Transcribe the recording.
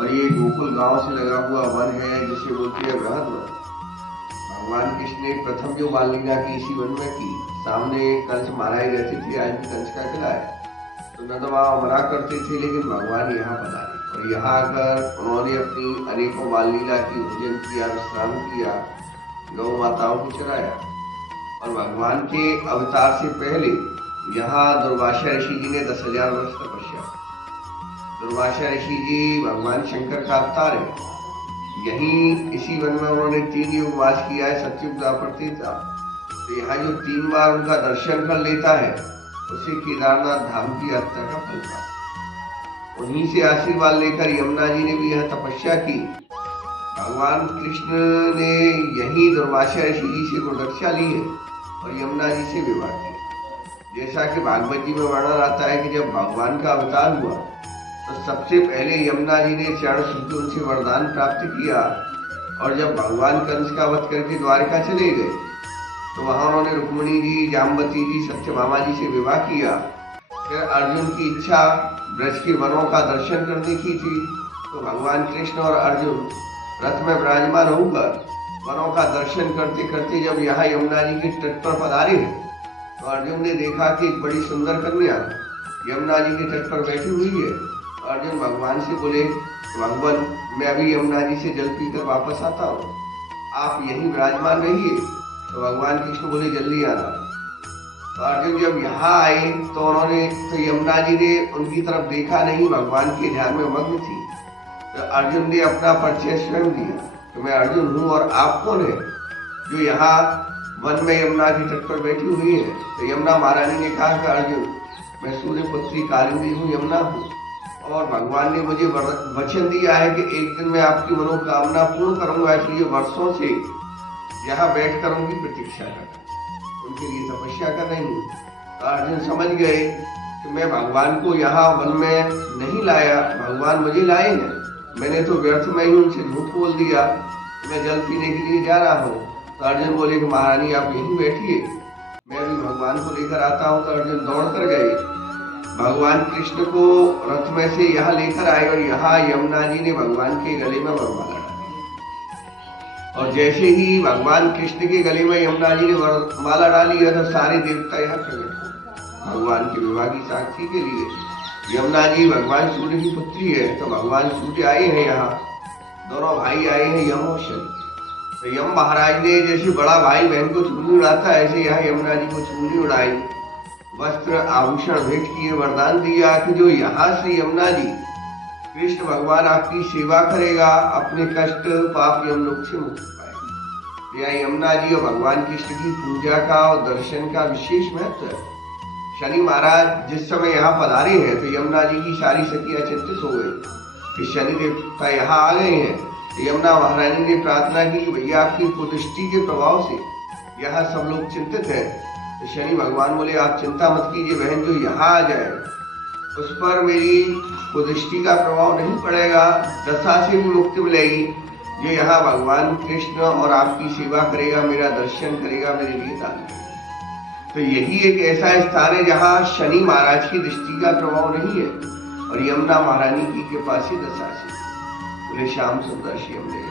और ये गोकुल गांव से लगा हुआ वन है जिसे बोलते हैं बृहद वन। भगवान कृष्ण ने प्रथम जो बाल लीला की इसी वन में की। सामने कंस मारा ही रहते थे, आज भी कंस का किला है, तो न तो वहाँ मरा करते थे, लेकिन भगवान यहाँ पधारे और यहाँ आकर उन्होंने अपनी अनेकों बाल लीला की, भोजन किया, विश्राम किया, गौ माताओं को चराया। और भगवान के अवतार से पहले यहाँ दुर्वासा ऋषि जी ने 10,000 वर्ष तपस्या। दुर्वासा ऋषि जी भगवान शंकर का अवतार है। यहीं इसी वन में उन्होंने 3 युग वास किया है, सतयुग, द्वापर, त्रेता। तो यहाँ जो 3 बार उनका दर्शन कर लेता है उसे केदारनाथ धाम की यात्रा का फल था। उन्हीं से आशीर्वाद लेकर यमुना जी ने भी यहाँ तपस्या की। भगवान कृष्ण ने यही दुर्वासा ऋषि जी से गुरुदक्षा ली है और यमुना जी से विवाह किया। जैसा कि भागवत जी में वर्णन आता है कि जब भगवान का अवतार हुआ तो सबसे पहले यमुना जी ने चरण छूकर उनसे वरदान प्राप्त किया। और जब भगवान कंस का वध करके द्वारिका चले गए तो वहां उन्होंने रुक्मिणी जी, जाम्बती जी, सत्यभामा जी से विवाह किया। फिर अर्जुन की इच्छा ब्रज के वनों का दर्शन करने की थी, तो भगवान कृष्ण और अर्जुन रथ में विराजमान होकर वनों का दर्शन करते करते जब यहाँ यमुना जी के तट पर पधारे तो अर्जुन ने देखा कि एक बड़ी सुंदर कन्या यमुना जी के तट पर बैठी हुई है। अर्जुन भगवान से बोले, भगवान मैं अभी यमुना जी से जल पीकर वापस आता हूँ, आप यहीं विराजमान रहिए। तो भगवान कृष्ण बोले जल्दी आना। तो अर्जुन जब यहाँ आए तो उन्होंने तो यमुना जी ने उनकी तरफ देखा नहीं, भगवान के ध्यान में मग्न थी। तो अर्जुन ने अपना परिचय स्वयं दिया तो मैं अर्जुन हूँ और आप कौन है जो यहाँ वन में यमुना के तट पर बैठी हुई है। तो यमुना महारानी ने कहा कि अर्जुन मैं सूर्यपुत्री कालिंदी हूँ, यमुना हूँ, और भगवान ने मुझे वचन दिया है कि एक दिन मैं आपकी मनोकामना पूर्ण करूंगा, इसलिए वर्षों से यहाँ बैठ कर उनकी प्रतीक्षा कर उनके लिए तपस्या कर रही हूँ। तो अर्जुन समझ गए कि मैं भगवान को यहाँ वन में नहीं लाया, भगवान मुझे लाए हैं। मैंने तो व्यर्थ में ही उनसे झूठ बोल दिया, मैं जल पीने के लिए जा रहा हूँ। तो अर्जुन बोले कि महारानी आप यहीं बैठिए, मैं भी भगवान को लेकर आता हूँ। तो अर्जुन दौड़ कर गए, भगवान कृष्ण को रथ में से यहाँ लेकर आए और यहाँ यमुना जी ने भगवान के गले में वरमाला डाली। और जैसे ही भगवान कृष्ण के गले में यमुना जी ने वरमाला डाली है तो सारे देवता यहाँ प्रकट हो भगवान के विवाह की साक्षी के लिए। यमुना जी भगवान सूर्य की पुत्री है, तो भगवान सूर्य आए हैं यहाँ, दोनों भाई आए हैं यम और शनि। तो यम महाराज ने जैसे बड़ा भाई बहन को चूड़ी उड़ाता है, ऐसे यहाँ यमुना जी को चूड़ी उड़ाई, वस्त्र आभूषण भेंट किए, वरदान दिया कि जो यहाँ से यमुना जी कृष्ण भगवान आपकी सेवा करेगा अपने कष्ट पाप यमलोक से मुक्ति पाएगा। यहाँ यमुना जी और भगवान कृष्ण की पूजा का और दर्शन का विशेष महत्व है। शनि महाराज जिस समय यहाँ पधारे हैं तो यमुना जी की सारी सखियां चिंतित हो गई कि शनि देवता यहाँ आ गए हैं। तो यमुना महारानी ने प्रार्थना की कि भैया आपकी कुदृष्टि के प्रभाव से यहाँ सब लोग चिंतित हैं। तो शनि भगवान बोले आप चिंता मत कीजिए बहन, जो यहाँ आ जाए उस पर मेरी कुदृष्टि का प्रभाव नहीं पड़ेगा, दशा से भी मुक्ति मिलेगी। जो यहाँ भगवान कृष्ण और आपकी सेवा करेगा, मेरा दर्शन करेगा, मेरे लिए दान करेगा। तो यही एक ऐसा स्थान है जहाँ शनि महाराज की दृष्टि का प्रभाव नहीं है और यमुना महारानी की कृपा से दशा से। बोले श्याम सुंदर श्याम।